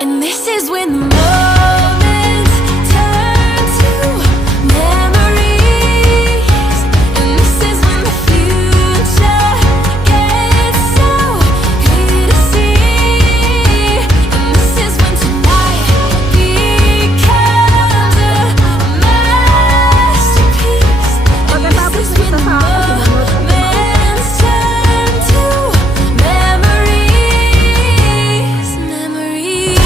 And this is when the moments turn to memories. And this is when the future gets so clear to see. And this is when tonight becomes a masterpiece. And this is when the moments turn to memories. Memories.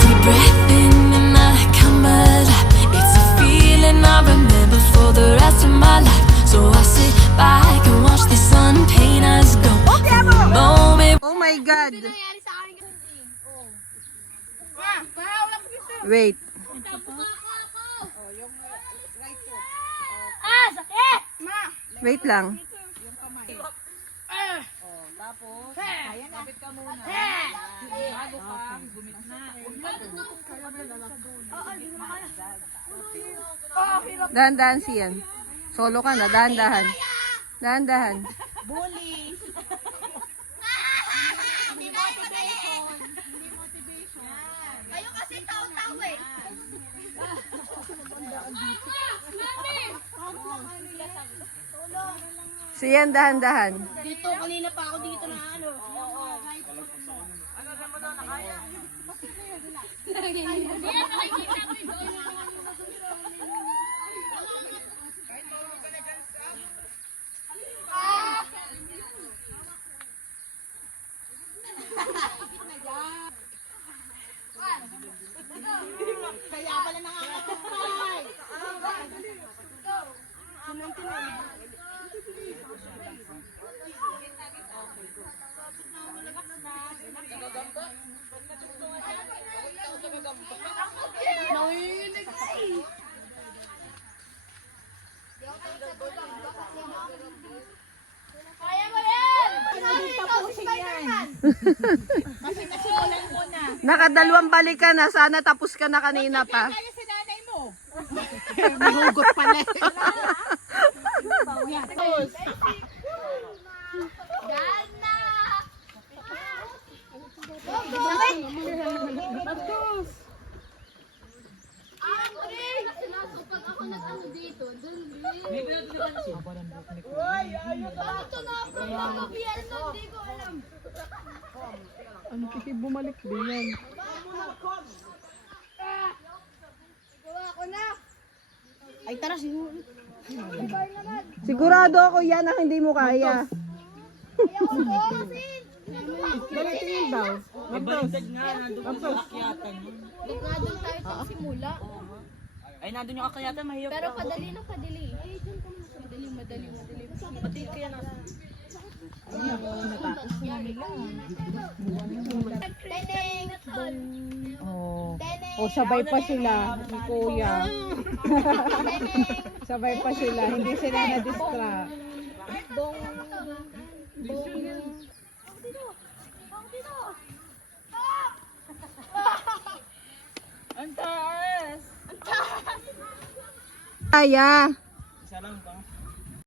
Deep breath in and I come alive. It's a feeling I remember for the rest of my life. So I sit back and watch the sun paint us go. Moment. Oh my God. Wait. Wait lang. Dahan-dahan siyan. Solo ka na, dahan-dahan. Dahan-dahan. Kayo kasi tao-tao eh. Siyan, dahan-dahan. Dito, kanina pa ako dito na ano. Kaya pala nakakapay. Kaya mo yan! Tapusin yan! Kasi nasimulan mo na. Nakadalawang balik ka na. Sana tapos ka na kanina pa. Kaya sa nanay mo. May hugot pala. Yan. Gana! Pag ako nag-ano dito, dun rin. Bakit ito na ako nag-abiyan na hindi ko alam. Ano kasi bumalik din yan? Gawa ko na. Ay tara, siguro. Sigurado ako yan ang hindi mo kaya. Ayaw ko kasi. Galitin daw. Ibaliktad nga, nandun ka sa akyatan. Nagkadol tayo sa simula. Ay, nandun yung akyatan, mahirap. Pero padali ng padali. Madali. Pati kaya nasa. Teneng! Oh. Teneng! O sabay pa sila ni Kuya. Teneng! Sabay pa sila. Hindi sila na-distract. Bong! Kaya.